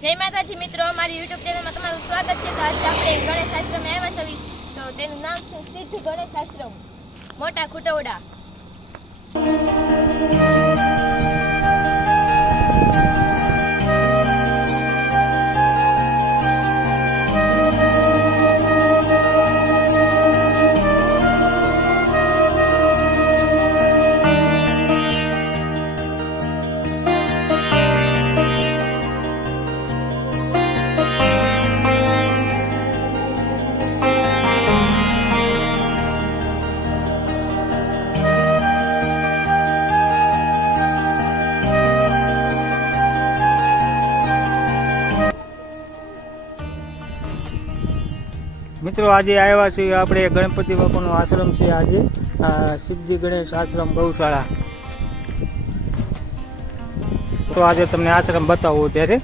જય માતાજી મિત્રો, મારી યુટ્યુબ ચેનલમાં તમારું સ્વાગત છે। તો આજે આપણે ગણેશ આશ્રમે આવ્યા છીએ, તો તેનું નામ છે સિદ્ધ ગણેશ આશ્રમ મોટા ખુટવડા। મિત્રો આજે આવ્યા છીએ આપણે ગણપતિ બાપાનો આશ્રમ છે। આજે સિદ્ધ ગણેશ આશ્રમ ગૌશાળા, તો આજે તમને આશ્રમ બતાવું ત્યારે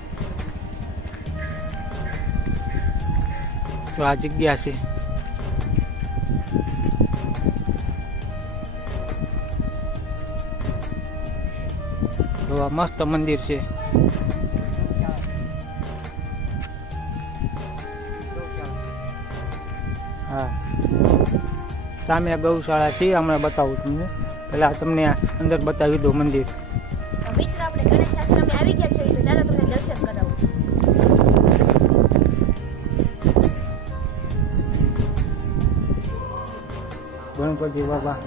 તો આ જગ્યા છે। તો આ મસ્ત મંદિર છે। હા, સામે ગૌશાળા છે, હમણાં બતાવું તમને। પહેલાં તમને અંદર બતાવી દો મંદિર। મિત્રો આપણે ગણેશ આશ્રમે આવી ગયા છીએ, તો ચાલો તમને દર્શન કરાવું। ગણપતિ બાપા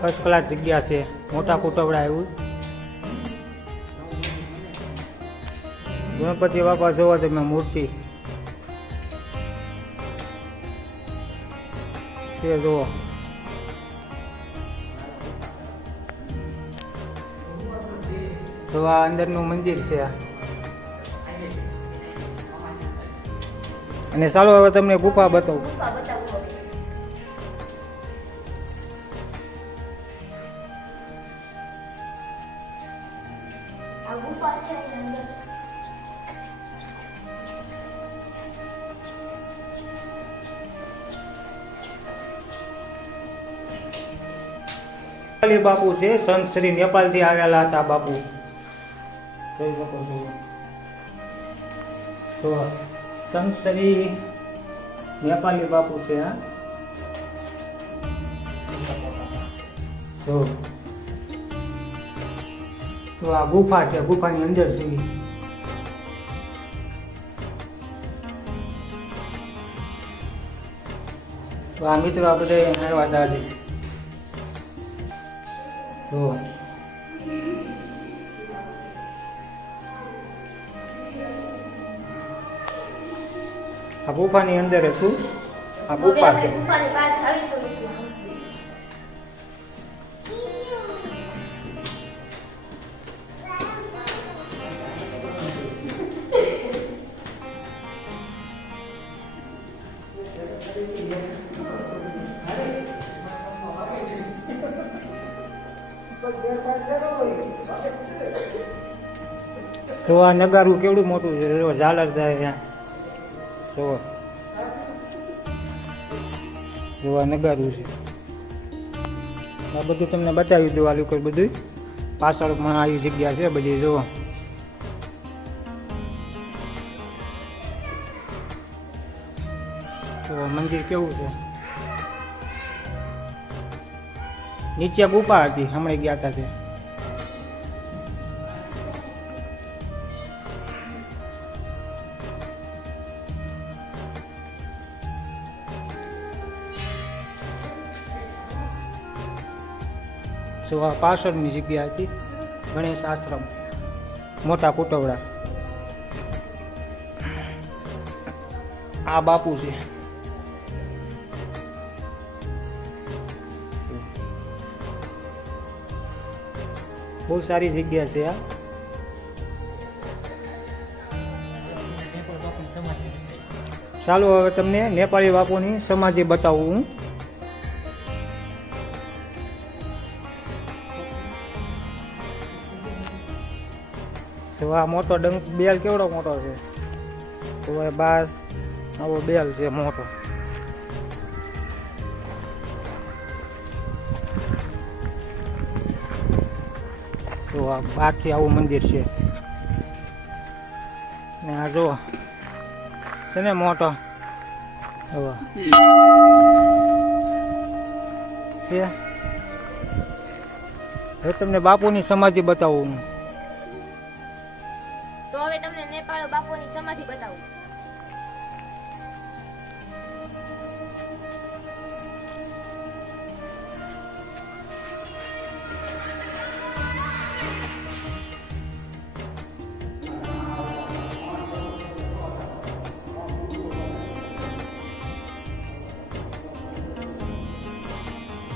ફર્સ્ટ ક્લાસ જગ્યા છે, મોટા કુટવડા એવું। ગણપતિ બાપા જોવો તમે મૂર્તિ છે, જુઓ તો આ અંદરનું મંદિર છે। અને ચાલો હવે તમને ગુફા બતાવું। આ ગુફા છે અંદર। નેપાળી બાપુ છે, સંત શ્રી નેપાળથી આવેલા હતા બાપુ, જોઈ શકો છો। તો સંત શ્રી નેપાળી બાપુ છે। હા, જો તો આ ગુફા છે, ગુફાની અંદર સુધી તો આ મિત્રો આપણે આવ્યા હતા આજે। તો આ ગુફાની અંદર હતું, આ ગુફા છે। ગુફાની બહાર જાવી છે। તો આ નગારું કેવડું મોટું છે, જો ઝાલર થાય ત્યાં, જો આ નગારું છે। આ બધું તમને બતાવી દઉં, આ લોકો બધું પાછળમાં આવી જગ્યા છે બધી, જુઓ તો મંદિર કેવું છે। નીચે ગુફા હતી, હમણાં ગયા હતા તે। તો આ પાછળની જગ્યા હતી ગણેશ આશ્રમ મોટા કુટવડા। આ બાપુ છે, બહુ સારી જગ્યા છે આ। ચાલો હવે તમને નેપાળી બાપુની સમાધિ બતાવું હું। તો આ મોટો ડંક બેલ કેવડો મોટો છે, તો બહાર આવો બેલ છે મોટો। તો આ બાકી આવું મંદિર છે। ને આ જુઓ છે ને મોટો હવે છે. હવે તમને બાપુની સમાધિ બતાવું હું. તો હવે તમને નેપાળ બાપુની સમાધિ બતાવું.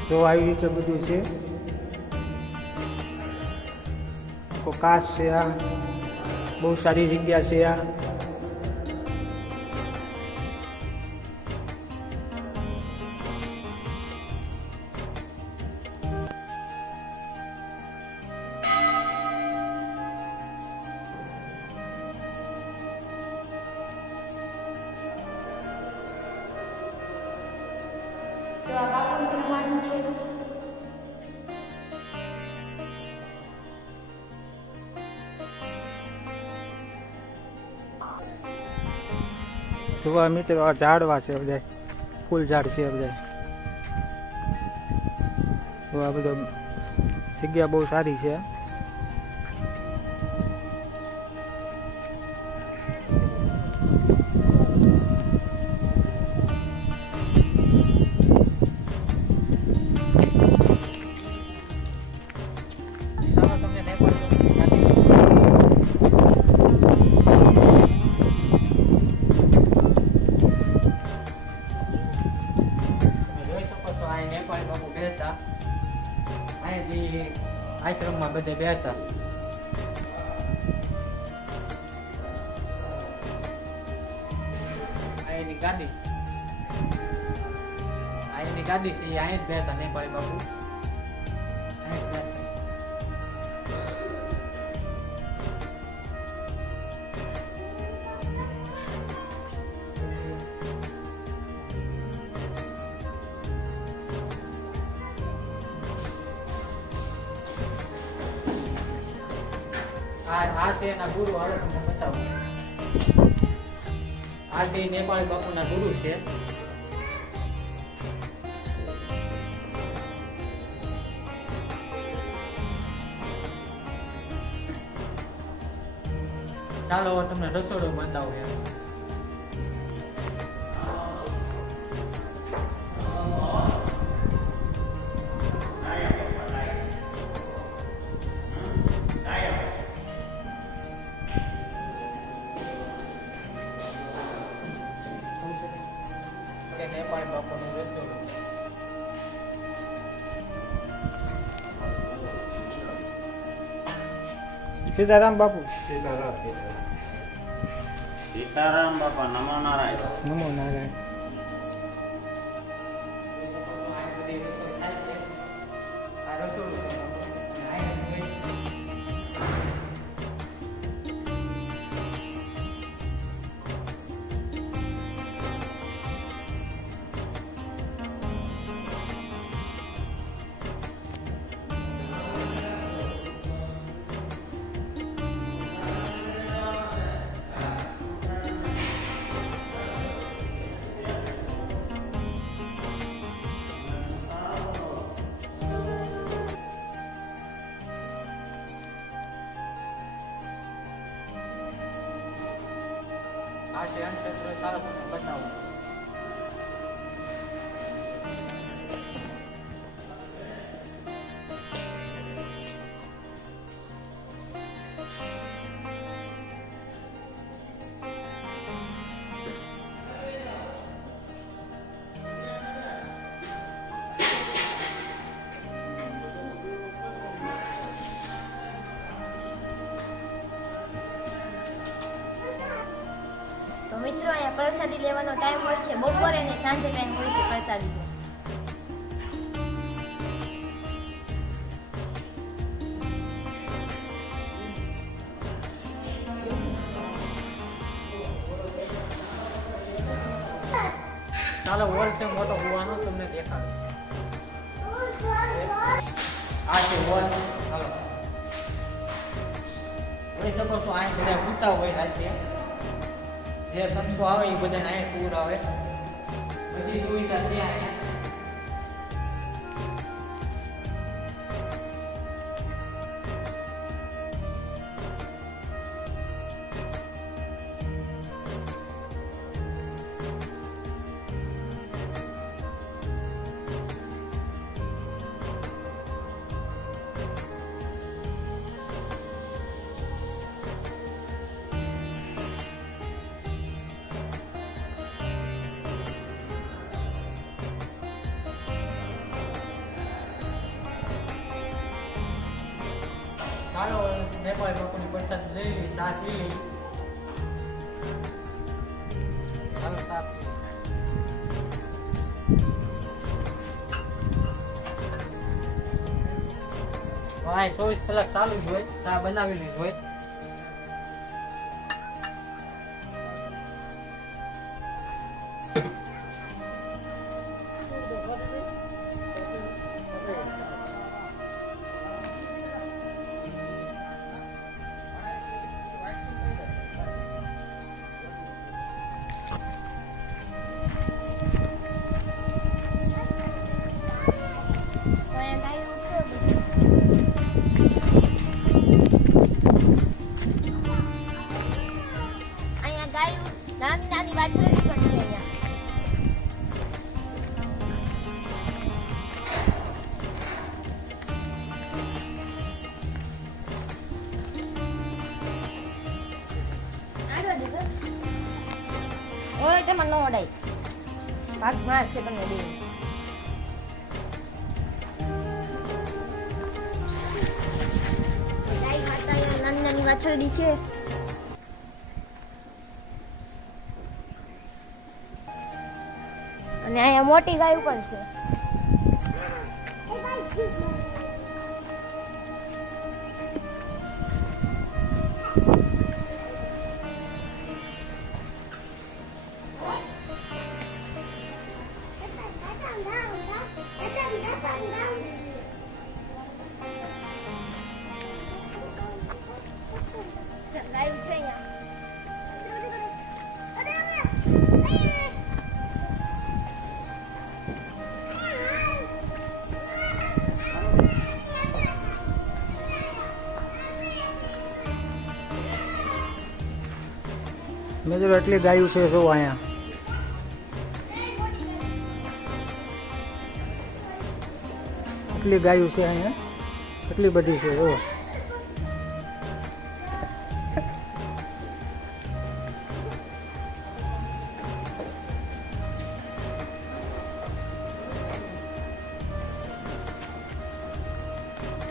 જો આવી રીતે બધું છે. કાશ છે આ, બહુ સારી જગ્યા છે આ. તો આ બાપુની સમાધિ છે. જોવા મિત્રો આ ઝાડવા છે બધા, ફૂલ ઝાડ છે બધા. તો આ બધો જગ્યા બહુ સારી છે. આશ્રમમાં બધે બેહતા. અહીંની ગાદી છે, એ અહીં જ બેહતા નેપાળી બાપુ. અહીં જ બેહતા. આ છે એના ગુરુ. હવે તમને બતાવું. આ છે નેપાળી બાપુના ગુરુ છે. ચાલો હવે તમને રસોડું બતાવું એમ. નેપાળી બાપુનું રસોડું. સીતારામ બાપુ. સીતારામ બાપા, નમો નારાયણ. નમો નારાયણ. આ બધી રસોઈ થાય છે. આ રસોડું છે બાપુ. અને અહીંયા આ છે અન્નક્ષેત્ર. ચાલો તમને બતાવું. તો મિત્રો અહીંયા પ્રસાદી લેવાનો ટાઈમ હોય છે બપોરે અને સાંજે ટાઈમ હોય છે પ્રસાદીનો. ચાલો હોલ છે મોટો હોવાનો તમને દેખાડો. આ છે હોલ. ચાલો જોઈ શકો છો અહીં બધા સૂતા હોય રાત્રે. જે સંતો આવે એ બધાને અહીંયા ટૂર આવે બધી સુવિધા છે અહીંયા ચાલો નેપાળ બાપુની પ્રસાદ લઈ લઈ ચા પી લઈ ચાલો ચા પી લઈ. ભાઈ 24 કલાક ચાલુ જ હોય ચા બનાવેલી જ હોય અહીંયા ગાયું નાની નાની વાછરડી પણ છે અહીંયા. આગળ દીધો. ઓય તેમાં ન ઓડાય. ભાગ માર છે તમને બે. ગાય માતા અહીંયા નાની નાની વાછરડી છે. અને અહીંયા મોટી ગાય પણ છે. ગાય છે અહીંયા. મિત્રો એટલી ગાયું છે જો અહીંયા એટલી ગાયું છે અહીંયા એટલી બધી છે જો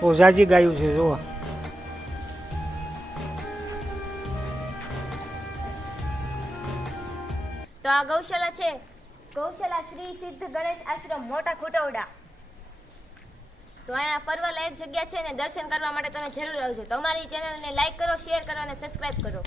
ઓઝાજી ગાયું છે જો તો આ ગૌશાળા છે ગૌશાળા શ્રી સિદ્ધ ગણેશ આશ્રમ મોટા ખુટવડા. તો અહીંયા ફરવા લાયક જગ્યા છે ને દર્શન કરવા માટે તમે જરૂર આવજો. તમારી ચેનલને લાઈક કરો, શેર કરો અને સબસ્ક્રાઇબ કરો.